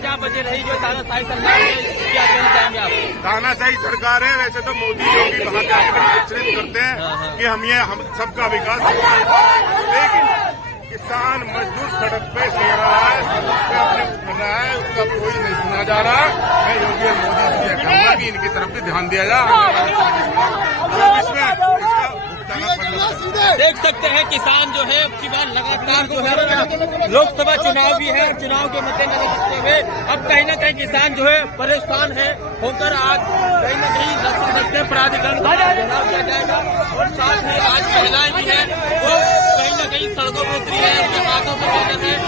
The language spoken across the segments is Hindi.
क्या वजह रही जो तानाशाही सरकार है, क्या कहना चाहेंगे आप? तानाशाही सरकार है। वैसे तो मोदी योगी वहां जाकर विचलित करते हैं कि हम सबका विकास, लेकिन किसान मजदूर सड़क पे सो रहा है, सड़क पे अपने कर रहा है, उसका कोई नहीं सुना जा रहा। मैं योगी और मोदी से यह कहूँगा कि इनकी तरफ भी ध्यान दिया देख सकते हैं किसान जो है अब की बार लगातार जो है लोकसभा चुनाव भी है और चुनाव के मद्देनजर रखते हुए अब कहीं न कहीं किसान जो है परेशान है होकर आज कहीं न कहीं राष्ट्रीय प्राधिकरण का घेराव किया जाएगा और साथ ही आज महिलाएं भी है वो कहीं न कहीं सड़कों पर उतरी है, उनके हाथों पर बैठे हैं।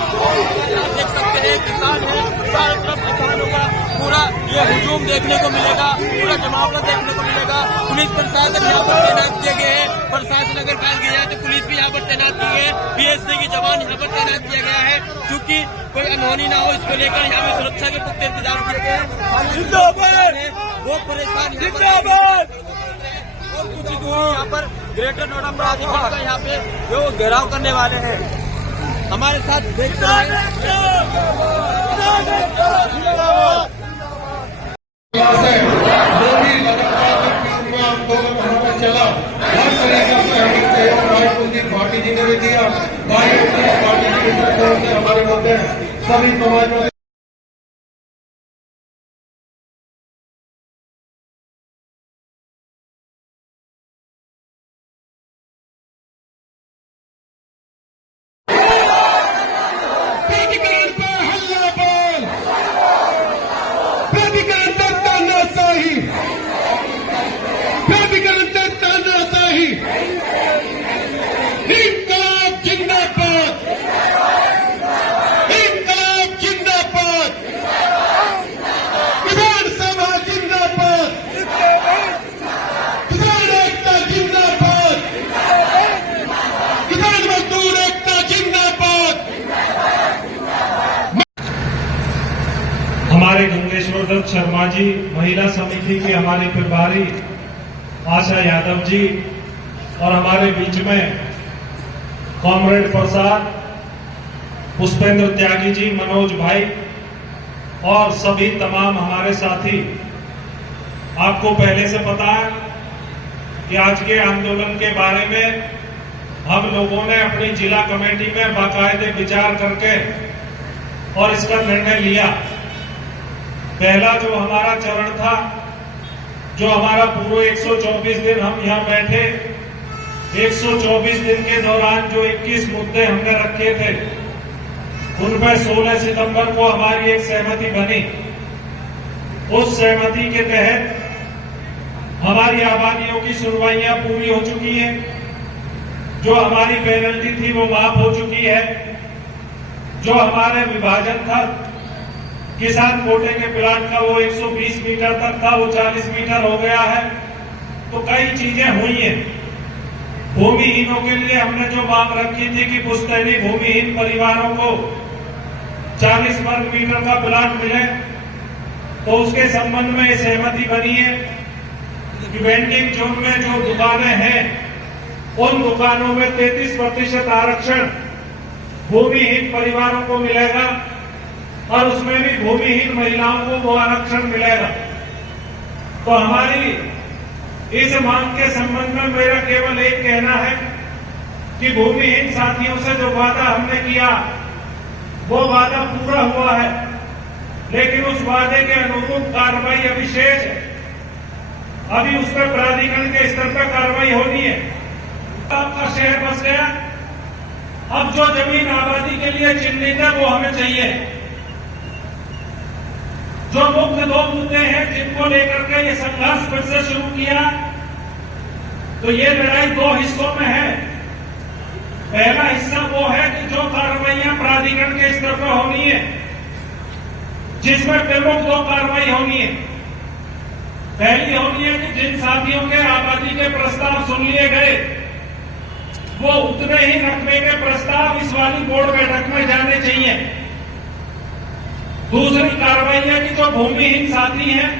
आप देख सकते हैं किसान है, चारों तरफ किसानों का पूरा ये हुजूम देखने को मिलेगा, पूरा जमावड़ा देखने को मिलेगा। पुलिस प्रशासन यहाँ पर तैनात किए गए हैं। प्रशासन अगर कहा गया है तो पुलिस भी यहाँ पर तैनात की गई है। बीएसएफ के जवान यहाँ पर तैनात किया गया है क्योंकि कोई अनहोनी ना हो, इसको लेकर यहाँ पर सुरक्षा के पुख्ता इंतजाम किए गए हैं। वो परेशान और कुछ दूर यहाँ पर ग्रेटर नोएडा प्राधिकरण का यहाँ पे जो घेराव करने वाले हैं। हमारे साथ देखते हैं चला हर तरीके से सहयोग कुलदीप भाटी जी ने भी दिया। पार्टी जी की तरफ से हमारे मध्य सभी समाज हमारे गंगेश्वर दत्त शर्मा जी, महिला समिति के हमारे प्रभारी आशा यादव जी और हमारे बीच में कॉमरेड प्रसाद, पुष्पेंद्र त्यागी जी, मनोज भाई और सभी तमाम हमारे साथी। आपको पहले से पता है कि आज के आंदोलन के बारे में हम लोगों ने अपनी जिला कमेटी में बाकायदे विचार करके और इसका निर्णय लिया। पहला जो हमारा चरण था, जो हमारा पूरे 124 दिन हम यहाँ बैठे, 124 दिन के दौरान जो 21 मुद्दे हमने रखे थे उनमें 16 सितंबर को हमारी एक सहमति बनी। उस सहमति के तहत हमारी आबादियों की सुनवाइयां पूरी हो चुकी हैं। जो हमारी पेनल्टी थी वो माफ हो चुकी है। जो हमारे विभाजन था किसान कोटे के प्लाट का, वो 120 मीटर तक था, वो 40 मीटर हो गया है। तो कई चीजें हुई हैं। भूमिहीनों के लिए हमने जो मांग रखी थी कि पुश्तैनी भूमिहीन परिवारों को 40 वर्ग मीटर का प्लाट मिले, तो उसके संबंध में सहमति बनी है कि वेंडिंग जोन में जो दुकानें हैं उन दुकानों में 33% आरक्षण भूमिहीन परिवारों को मिलेगा और उसमें भी भूमिहीन महिलाओं को वो आरक्षण मिलेगा। तो हमारी इस मांग के संबंध में मेरा केवल एक कहना है कि भूमिहीन साथियों से जो वादा हमने किया वो वादा पूरा हुआ है, लेकिन उस वादे के अनुरूप कार्रवाई अभी शेष है। अभी उस पर प्राधिकरण के स्तर पर कार्रवाई होनी है। आपका शहर बस गया, अब जो जमीन आबादी के लिए चिन्हित है वो हमें चाहिए। जो मुख्य 2 मुद्दे हैं जिनको लेकर के ये संघर्ष फिर से शुरू किया, तो ये लड़ाई 2 हिस्सों में है। पहला हिस्सा वो है कि जो कार्रवाइयां प्राधिकरण के स्तर पर होनी है, जिसमें प्रमुख 2 कार्रवाई होनी है। पहली होनी है कि जिन साथियों के आबादी के प्रस्ताव सुन लिए गए वो उतने ही रकबे के प्रस्ताव इस वाली बोर्ड बैठक में जाने चाहिए। दूसरी कार्रवाई है कि जो भूमिहीन साथी हैं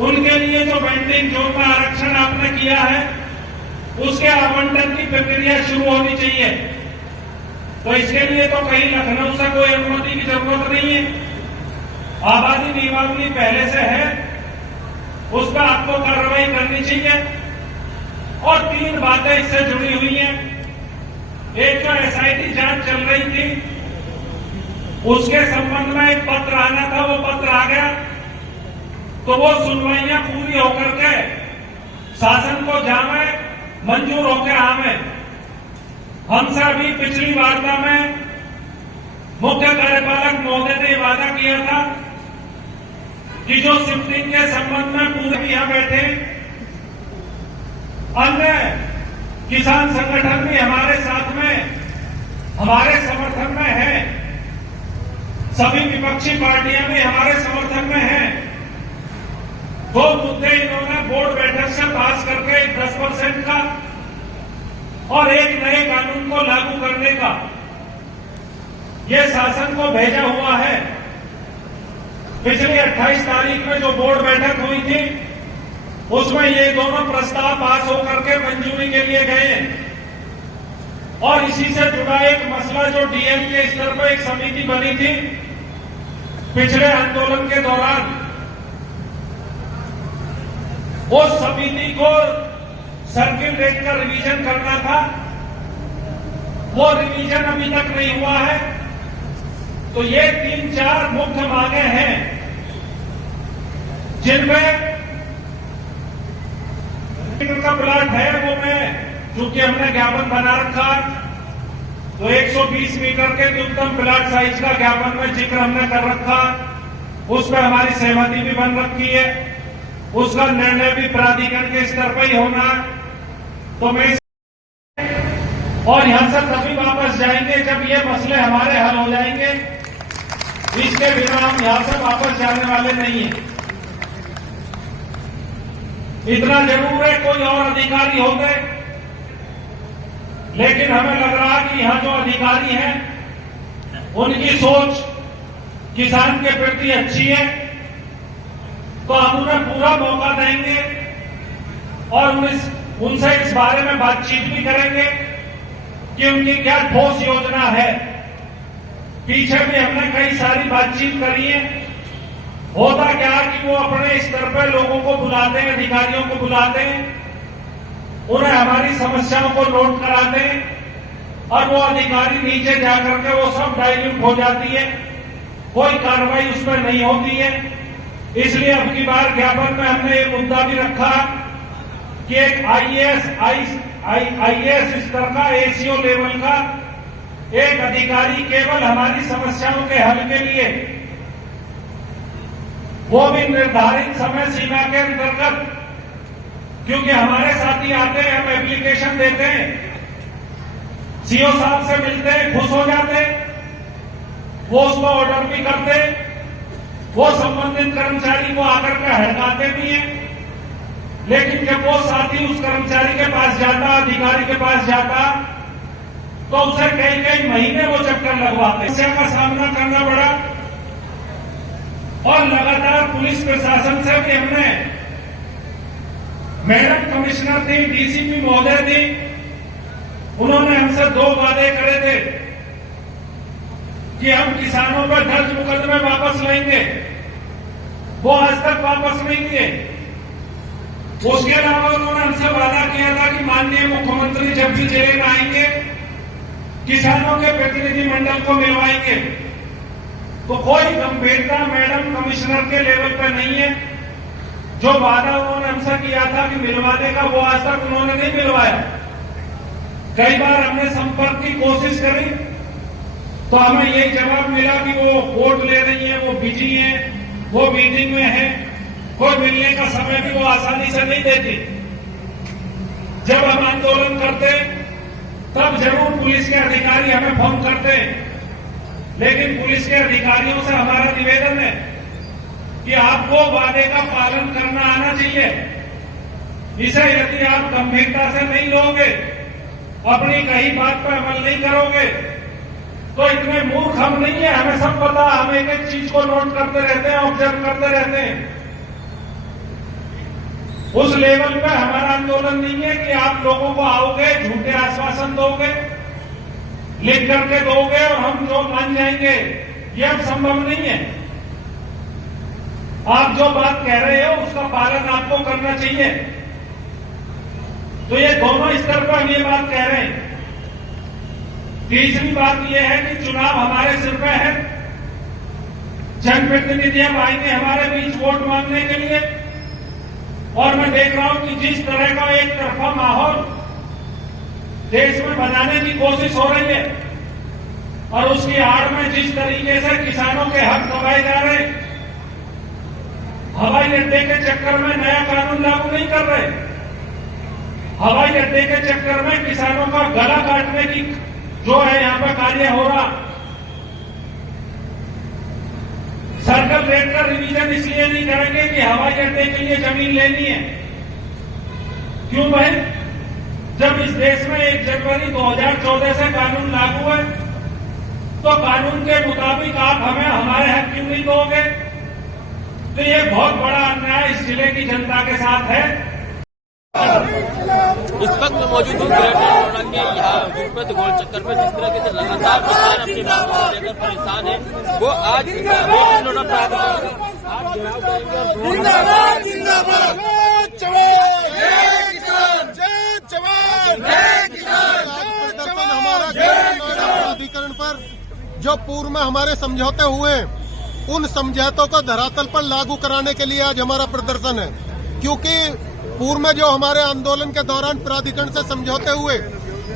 उनके लिए जो वेंडिंग जोन में आरक्षण आपने किया है उसके आवंटन की प्रक्रिया शुरू होनी चाहिए। तो इसके लिए तो कहीं लखनऊ से कोई अनुमति की जरूरत नहीं है, आबादी नियमावली पहले से है, उस पर आपको कार्रवाई करनी चाहिए। और 3 बातें इससे जुड़ी हुई हैं। एक जो एसआईटी जांच चल रही थी, उसके संबंध में एक पत्र आना था, वो पत्र आ गया, तो वो सुनवाइयां पूरी होकर के शासन को जामे, मंजूर होकर आवे। हमसे अभी पिछली वार्ता में मुख्य कार्यपालक महोदय ने वादा किया था कि जो शिफ्टिंग के संबंध में पूरे यहां बैठे अन्य किसान संगठन भी हमारे साथ में, हमारे समर्थन में है, सभी विपक्षी पार्टियां भी हमारे समर्थन में हैं। 2 मुद्दे इन्होंने बोर्ड बैठक से पास करके 10% का और एक नए कानून को लागू करने का ये शासन को भेजा हुआ है। पिछली 28 तारीख में जो बोर्ड बैठक हुई थी, उसमें ये दोनों प्रस्ताव पास होकर के मंजूरी के लिए गए हैं। और इसी से जुड़ा एक मसला जो डीएम के स्तर पर एक समिति बनी थी पिछले आंदोलन के दौरान, उस समिति को सर्किल रेट का रिवीजन करना था, वो रिवीजन अभी तक नहीं हुआ है। तो ये 3-4 मुख्य मांगे हैं जिनमें का प्लाट है, वो मैं चूंकि हमने ज्ञापन बना रखा, तो 120 मीटर के न्यूनतम प्लाट साइज का ज्ञापन में जिक्र हमने कर रखा, उस पर हमारी सहमति भी बन रखी है, उसका निर्णय भी प्राधिकरण के स्तर पर ही होना है। तो मैं और यहां से तभी वापस जाएंगे जब ये मसले हमारे हल हो जाएंगे, इसके बिना हम यहां से वापस जाने वाले नहीं हैं। इतना जरूर है कोई और अधिकारी होते, लेकिन हमें लग रहा कि यहां जो अधिकारी हैं उनकी सोच किसान के प्रति अच्छी है, तो हम उन्हें पूरा मौका देंगे और उनसे इस बारे में बातचीत भी करेंगे कि उनकी क्या ठोस योजना है। पीछे भी हमने कई सारी बातचीत करी है। होता क्या कि वो अपने स्तर पर लोगों को बुलाते हैं, अधिकारियों को बुलाते हैं, उन्हें हमारी समस्याओं को नोट कराते हैं और वो अधिकारी नीचे जाकर के वो सब डाइल्यूट हो जाती है, कोई कार्रवाई उस पर नहीं होती है। इसलिए अब की बार ज्ञापन में हमने एक मुद्दा भी रखा कि एक आईएएस स्तर का, एसीओ लेवल का एक अधिकारी केवल हमारी समस्याओं के हल के लिए, वो भी निर्धारित समय सीमा के अंतर्गत, क्योंकि हमारे साथी आते हैं, हम एप्लीकेशन देते हैं, सीओ साहब से मिलते हैं, खुश हो जाते हैं, वो उसको ऑर्डर भी करते, वो संबंधित कर्मचारी को आकर के हड़काते भी हैं। लेकिन जब वो साथी उस कर्मचारी के पास जाता, अधिकारी के पास जाता, तो उसे कई कई महीने वो चक्कर लगवाते, समस्या का सामना करना पड़ा। और लगातार पुलिस प्रशासन से भी हमने, मैडम कमिश्नर थी, डीसीपी महोदय थी, उन्होंने हमसे 2 वादे करे थे कि हम किसानों पर दर्ज मुकदमे वापस लेंगे, वो आज तक वापस नहीं किए। उसके अलावा उन्होंने हमसे वादा किया था कि माननीय मुख्यमंत्री जब भी जिले में आएंगे, किसानों के प्रतिनिधि मंडल को मिलवाएंगे। तो कोई गंभीरता मैडम कमिश्नर के लेवल पर नहीं है। जो वादा उन्होंने हमसे किया था कि मिलवाने का, वो आज तक उन्होंने नहीं मिलवाया। कई बार हमने संपर्क की कोशिश करी, तो हमें यही जवाब मिला कि वो वोट ले रही है, वो बिजी है, वो मीटिंग में है, कोई मिलने का समय भी वो आसानी से नहीं देती। जब हम आंदोलन करते तब जरूर पुलिस के अधिकारी हमें फोन करते, लेकिन पुलिस के अधिकारियों से हमारा निवेदन है कि आपको वादे का पालन करना आना चाहिए। इसे यदि आप गंभीरता से नहीं लोगे, अपनी कही बात पर अमल नहीं करोगे, तो इतने मूर्ख हम नहीं है, हमें सब पता, हम एक एक चीज को नोट करते रहते हैं, ऑब्जर्व करते रहते हैं। उस लेवल पे हमारा आंदोलन नहीं है कि आप लोगों को आओगे, झूठे आश्वासन दोगे, लिख करके दोगे और हम जो मान जाएंगे, ये अब संभव नहीं है। आप जो बात कह रहे हो उसका पालन आपको करना चाहिए। तो ये दोनों स्तर पर हम ये बात कह रहे हैं। तीसरी बात यह है कि चुनाव हमारे सिर पे है। जनप्रतिनिधि अब आएंगे हमारे बीच वोट मांगने के लिए, और मैं देख रहा हूं कि जिस तरह का एक तरफा माहौल देश में बनाने की कोशिश हो रही है और उसकी आड़ में जिस तरीके से किसानों के हक दबाए जा रहे हैं, हवाई अड्डे के चक्कर में नया कानून लागू नहीं कर रहे, हवाई अड्डे के चक्कर में किसानों का गला काटने की जो है यहां पर कार्य हो रहा। सर्कल रेट का रिवीजन इसलिए नहीं करेंगे कि हवाई अड्डे के लिए जमीन लेनी है। क्यों भाई? जब इस देश में 1 जनवरी 2014 से कानून लागू है, तो कानून के मुताबिक आप हमें हमारे हक क्यों नहीं दोगे? तो ये बहुत बड़ा अन्याय इस जिले की जनता के साथ है। इस वक्त मैं मौजूद हूँ ग्रेटर नोएडा के यहाँ गुरुपत गोल चक्कर में। जिस तरह से लगातार किसान अपनी मांगों को लेकर परेशान है, वो आज ग्रेटर नोएडा प्राधिकरण पर जो पूर्व में हमारे समझौते हुए, उन समझौतों को धरातल पर लागू कराने के लिए आज हमारा प्रदर्शन है। क्योंकि पूर्व में जो हमारे आंदोलन के दौरान प्राधिकरण से समझौते हुए,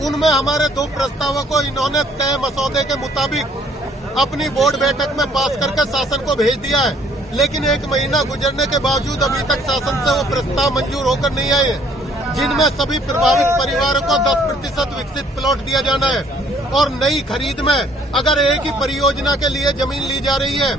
उनमें हमारे 2 प्रस्तावों को इन्होंने तय मसौदे के मुताबिक अपनी बोर्ड बैठक में पास करके शासन को भेज दिया है। लेकिन 1 महीना गुजरने के बावजूद अभी तक शासन से वो प्रस्ताव मंजूर होकर नहीं आए, जिनमें सभी प्रभावित परिवारों को 10% विकसित प्लॉट दिया जाना है। और नई खरीद में अगर एक ही परियोजना के लिए जमीन ली जा रही है,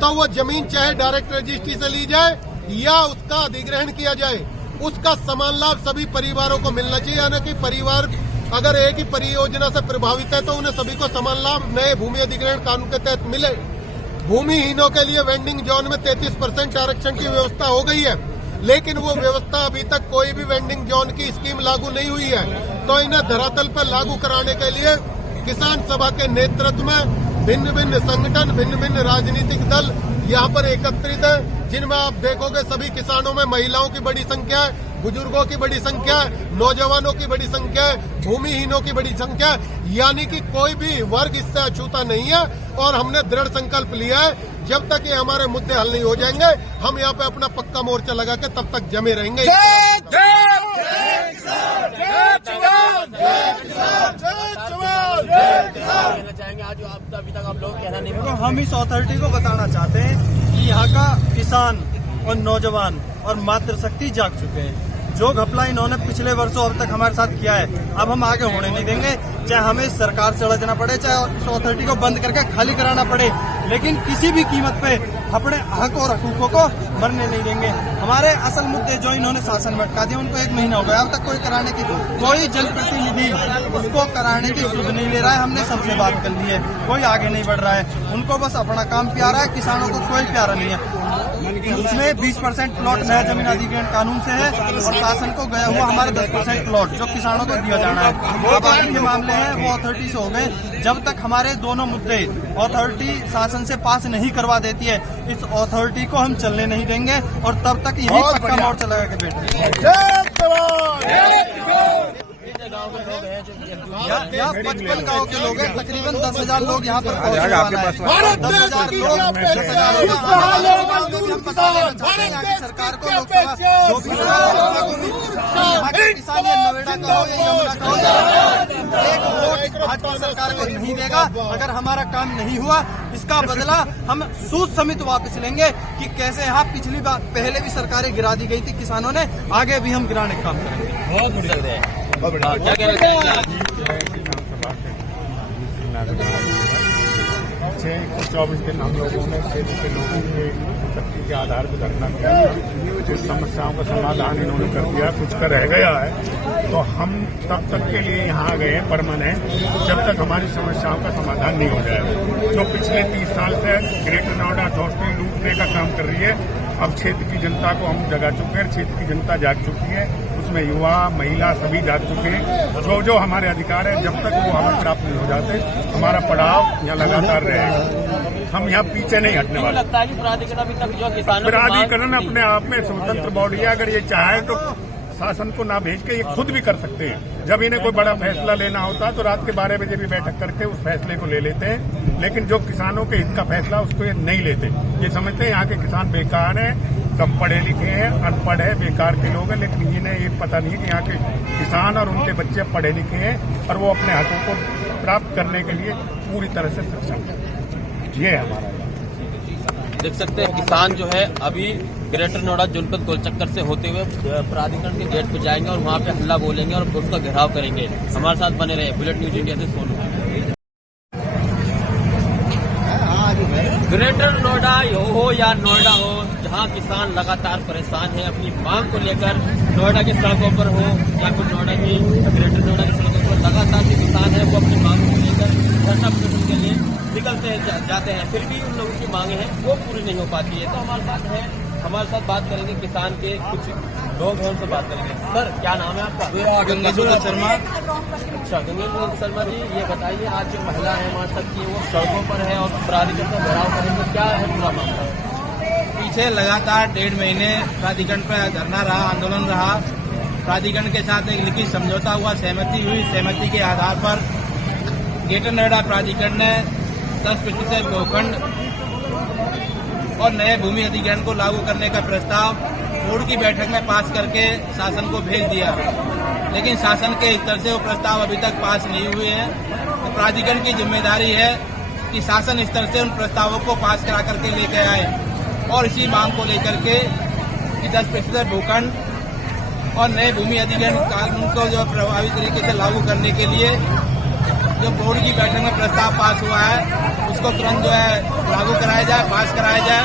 तो वो जमीन चाहे डायरेक्ट रजिस्ट्री से ली जाए या उसका अधिग्रहण किया जाए, उसका समान लाभ सभी परिवारों को मिलना चाहिए। यानी कि परिवार अगर एक ही परियोजना से प्रभावित है, तो उन्हें सभी को समान लाभ नए भूमि अधिग्रहण कानून के तहत मिले। भूमिहीनों के लिए वेंडिंग जोन में 33% आरक्षण की व्यवस्था हो गई है, लेकिन वो व्यवस्था अभी तक कोई भी वेंडिंग जोन की स्कीम लागू नहीं हुई है। तो इन्हें धरातल पर लागू कराने के लिए किसान सभा के नेतृत्व में भिन्न भिन्न संगठन, भिन्न भिन्न राजनीतिक दल यहाँ पर एकत्रित है, जिनमें आप देखोगे सभी किसानों में महिलाओं की बड़ी संख्या है, बुजुर्गों की बड़ी संख्या है, नौजवानों की बड़ी संख्या है, भूमिहीनों की बड़ी संख्या है। यानी कि कोई भी वर्ग इससे अछूता नहीं है। और हमने दृढ़ संकल्प लिया है, जब तक ये हमारे मुद्दे हल नहीं हो जाएंगे, हम यहाँ पे अपना पक्का मोर्चा लगा के तब तक जमे रहेंगे। चाहेंगे आज अभी तक आप लोग कहना नहीं। तो हम इस अथॉरिटी को बताना चाहते हैं कि यहाँ का किसान और नौजवान और मातृशक्ति जाग चुके हैं। जो घपला इन्होंने पिछले वर्षों अब तक हमारे साथ किया है, अब हम आगे होने नहीं देंगे। चाहे हमें सरकार से लड़ना पड़े, चाहे इस अथॉरिटी को बंद करके खाली कराना पड़े, लेकिन किसी भी कीमत पे अपने हक और हकूकों को मरने नहीं देंगे। हमारे असल मुद्दे जो इन्होंने शासन में अटका दिए, उनको 1 महीना हो गया, अब तक कोई कराने की कोई जनप्रतिनिधि उसको कराने की सुध नहीं ले रहा है। हमने सबसे बात कर ली है, कोई आगे नहीं बढ़ रहा है। उनको बस अपना काम प्यारा है, किसानों को कोई प्यारा नहीं है। उसमें 20% प्लॉट नया जमीन अधिग्रहण कानून से है और शासन को गया हुआ हमारे 10% प्लॉट जो किसानों को दिया जाना है, वो बाकी के मामले हैं वो अथॉरिटी से हो गए। जब तक हमारे दोनों मुद्दे अथॉरिटी शासन से पास नहीं करवा देती है, इस अथॉरिटी को हम चलने नहीं देंगे और तब तक यही पक्का मोर्चा लगा के बैठे। यहाँ 55 गाँव के लोग हैं, तकरीबन 10,000 लोग यहाँ पर पहुँचने वाला है। 10,000 लोग सरकार को लोकसभा किसान या नोएडा का हो या यमुना का हो, एक वोट भाजपा सरकार को नहीं देगा। अगर हमारा काम नहीं हुआ, इसका बदला हम सूद समेत वापस लेंगे कि कैसे यहाँ पिछली बार पहले भी सरकारें गिरा दी गई थी किसानों ने, आगे भी हम गिराने का काम करेंगे। क्या कहना चाहेंगे? 24 दिन हम लोगों ने क्षेत्र के लोगों के शक्ति के आधार पर धरना किया, जिस समस्याओं का समाधान इन्होंने कर दिया, कुछ का रह गया है, तो हम तब तक के लिए यहाँ गए हैं परमानेंट, जब तक हमारी समस्याओं का समाधान नहीं हो जाएगा। जो पिछले 30 साल से ग्रेटर नोएडा अथॉरिटी लूटने का काम कर रही है, अब क्षेत्र की जनता को हम जगा चुके हैं, क्षेत्र की जनता जाग चुकी है, उसमें युवा महिला सभी जाग चुके हैं। जो जो हमारे अधिकार है, जब तक वो हमें प्राप्त नहीं हो जाते, हमारा पड़ाव यहाँ लगातार रहेगा। हम यहाँ पीछे नहीं हटने वाले। लगता है कि प्राधिकरण अभी तक जो किसानों प्राधिकरण अपने आप में स्वतंत्र बॉडी है, अगर ये चाहे तो शासन को ना भेज के ये खुद भी कर सकते हैं। जब इन्हें कोई बड़ा फैसला लेना होता तो रात के 12 बजे भी बैठक करके उस फैसले को ले लेते हैं, लेकिन जो किसानों के हित का फैसला उसको ये नहीं लेते। ये समझते हैं यहाँ के किसान बेकार हैं, कम पढ़े लिखे हैं, अनपढ़ है, बेकार के लोग हैं, लेकिन इन्हें ये पता नहीं कि यहाँ के किसान और उनके बच्चे पढ़े लिखे हैं और वो अपने हकों को प्राप्त करने के लिए पूरी तरह से सक्षम है। ये है हमारा। देख सकते हैं किसान जो है अभी ग्रेटर नोएडा जनपद गोलचक्कर से होते हुए प्राधिकरण के गेट पे जाएंगे और वहां पे हल्ला बोलेंगे और उसका घेराव करेंगे। हमारे साथ बने रहे। बुलेट न्यूज इंडिया से सोनू। ग्रेटर नोएडा हो या नोएडा हो, जहां किसान लगातार परेशान है अपनी मांग को लेकर, नोएडा की सड़कों पर हो या फिर नोएडा की ग्रेटर नोएडा की सड़कों पर लगातार जो किसान है वो अपनी मांग को लेकर धरना प्रदर्शन के लिए निकलते जाते हैं, फिर भी उन लोगों की मांगे हैं वो पूरी नहीं हो पाती है। तो हमारे साथ बात करेंगे किसान के कुछ लोग हैं, उनसे बात करेंगे। सर क्या नाम है आपका? गंगेश्वर शर्मा। अच्छा गंगेश्वर शर्मा जी, ये बताइए आज जो महिला है वहाँ तक की वो सड़कों पर है और प्राधिकरण का घेराव करेंगे, क्या है पूरा मामला? पीछे लगातार 1.5 महीने प्राधिकरण पर धरना रहा, आंदोलन रहा। प्राधिकरण के साथ एक लिखित समझौता हुआ, सहमति हुई। सहमति के आधार पर ग्रेटर नोएडा प्राधिकरण ने 10% भूखंड और नए भूमि अधिग्रहण को लागू करने का प्रस्ताव बोर्ड की बैठक में पास करके शासन को भेज दिया, लेकिन शासन के स्तर से वो प्रस्ताव अभी तक पास नहीं हुए हैं। तो प्राधिकरण की जिम्मेदारी है कि शासन स्तर से उन प्रस्तावों को पास करा करके लेके आए और इसी मांग को लेकर के 10% भूखंड और नए भूमि अधिग्रहण कानून को जो प्रभावी तरीके से लागू करने के लिए जो बोर्ड की बैठक में प्रस्ताव पास हुआ है उसको तुरंत जो है लागू कराया जाए, पास कराया जाए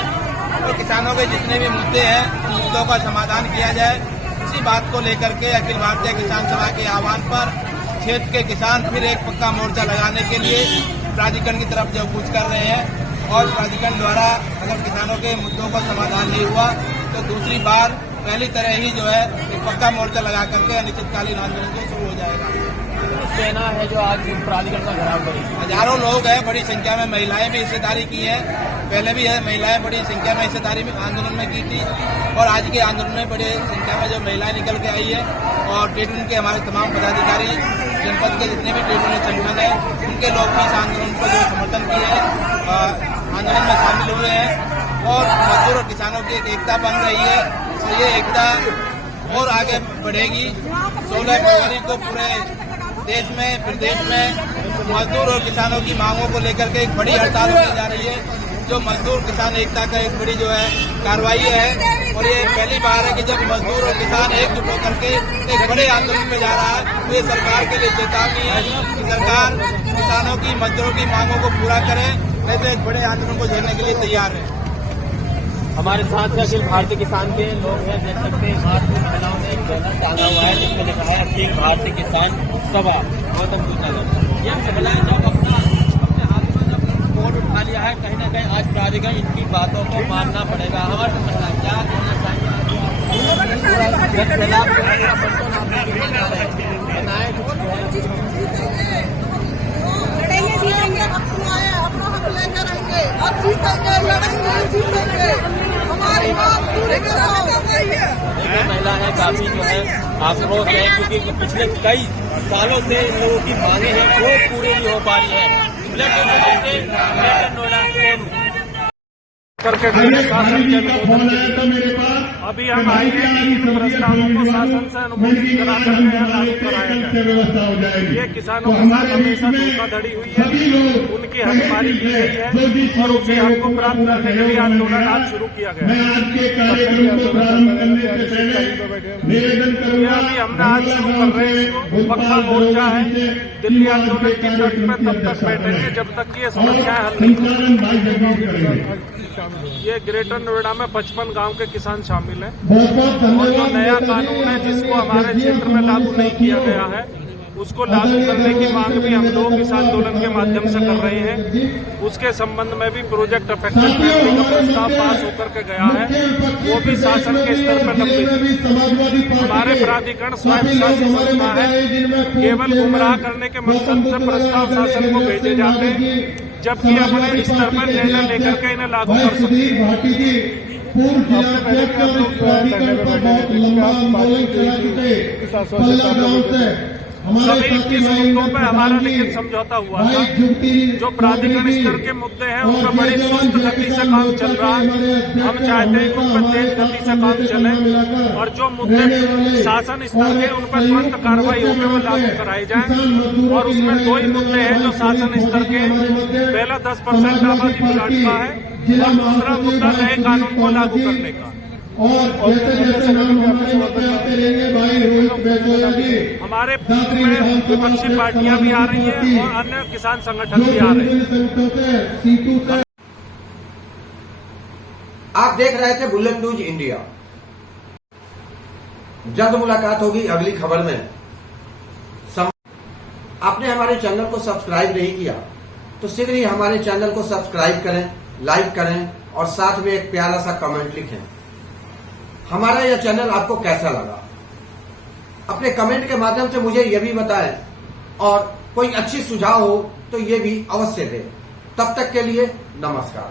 और किसानों के जितने भी मुद्दे हैं उन मुद्दों का समाधान किया जाए। इसी बात को लेकर के अखिल भारतीय किसान सभा के आह्वान पर क्षेत्र के किसान फिर एक पक्का मोर्चा लगाने के लिए प्राधिकरण की तरफ जो कूच कर रहे हैं और प्राधिकरण द्वारा अगर किसानों के मुद्दों का समाधान नहीं हुआ तो दूसरी बार पहली तरह ही जो है एक पक्का मोर्चा लगा करके अनिश्चितकालीन आंदोलन को शुरू हो जाएगा। सेना है जो आज प्राधिकरण का घेराव करेगी। हजारों लोग हैं, बड़ी संख्या में महिलाएं भी हिस्सेदारी की है, पहले भी है महिलाएं बड़ी संख्या में हिस्सेदारी में आंदोलन में की थी और आज के आंदोलन में बड़ी संख्या में जो महिलाएं निकल के आई है और ट्रेड यूनियन के हमारे तमाम पदाधिकारी, जनपद के जितने भी ट्रेड यूनियन संगठन है उनके लोग भी इस आंदोलन को जो समर्थन किए हैं, आंदोलन में शामिल हुए हैं और मजदूर और किसानों की एक एकता बन रही है और ये एकता और आगे बढ़ेगी। 16 फरवरी को पूरे देश में प्रदेश में मजदूर और किसानों की मांगों को लेकर के एक बड़ी हड़ताल होने जा रही है, जो मजदूर किसान एकता का एक बड़ी जो है कार्रवाई है और ये पहली बार है कि जब मजदूर और किसान एकजुट होकर के एक बड़े आंदोलन में जा रहा है तो ये सरकार के लिए चेतावनी है कि सरकार किसानों की मजदूरों की मांगों को पूरा करे, नहीं तो एक बड़े आंदोलन को झेलने के लिए तैयार है। हमारे साथ अखिल भारतीय किसान के लोग हैं, देख सकते हैं हाथ में महिलाओं ने एक बैनर टांगा हुआ है जिसमें लिखा है अखिल भारतीय किसान सभा गौतम बुद्ध नगर। ये महिलाएं जब अपने हाथ में जब बोर्ड उठा लिया है, कहीं ना कहीं आज प्राधिकरण इनकी बातों को मानना पड़ेगा। हमारे महिला क्या कहना महिला है काफी जो है आक्रोश है, क्योंकि पिछले कई सालों से इन लोगों की मांगे हैं वो पूरी नहीं हो पा रही है। करके शासन के अनुमोदन के लिए अभी हम आए हैं कि इन प्रस्तावों को शासन से अनुमोदित करा करके लागू कराया जाए। ये किसानों के साथ हमेशा धोखाधड़ी हुई है, उनकी हकमारी की गई है और उसे हमको प्राप्त करने के लिए आंदोलन आज शुरू किया गया है। अभी हमने आज शुरू कर रहे हैं, पक्का मोर्चा है, दिल्ली आंदोलन की तट में तब तक बैठेंगे जब तक ये समस्याएं हल नहीं। ये ग्रेटर नोएडा में 55 गांव के किसान शामिल हैं और जो नया कानून है जिसको हमारे क्षेत्र में लागू नहीं किया गया है उसको लागू करने की मांग भी हम लोग इस आंदोलन के माध्यम से कर रहे हैं। उसके संबंध में भी प्रोजेक्ट अफेक्टेड फैमिली का प्रस्ताव पास होकर के गया है, वो भी शासन के स्तर पर लंबित है। हमारे प्राधिकरण स्वयं शासित संस्था है, केवल गुमराह करने के मकसद से प्रस्ताव शासन को भेजे जाते हैं, जबकि अपने स्तर पर निर्णय लेकर के इन्हें लागू कर सकते हैं। पूर्व जिला प्राधिकरण पर बहुत लंबा आंदोलन चला चुके पल्ला गांव से सभी 21 मुद्दों पर हमारा लिखित समझौता हुआ था। जो प्राधिकरण स्तर के मुद्दे हैं उन पर बड़ी सुस्त गति से काम चल रहा है। हम चाहते हैं कि उन पर तेज गति से काम चले और जो मुद्दे शासन स्तर के उन पर तुरंत कार्रवाई होकर वो लागू कराए जाएं। और उसमें 2 ही मुद्दे हैं जो शासन स्तर के, पहला 10% आबादी प्लाट का है और दूसरा मुद्दा नए कानून को लागू करने का। और जैसे नाम हमारे बताते रहेंगे भाई रोहित बेजोया जी, हमारे में विपक्षी पार्टियां भी आ रही हैं और अन्य किसान संगठन भी आ रहे हैं। आप देख रहे थे बुलेट न्यूज इंडिया। जल्द मुलाकात होगी अगली खबर में। आपने हमारे चैनल को सब्सक्राइब नहीं किया तो शीघ्र ही हमारे चैनल को सब्सक्राइब करें, लाइक करें और साथ में एक प्यारा सा कमेंट लिखें। हमारा यह चैनल आपको कैसा लगा अपने कमेंट के माध्यम से मुझे यह भी बताएं और कोई अच्छी सुझाव हो तो ये भी अवश्य दें। तब तक के लिए नमस्कार।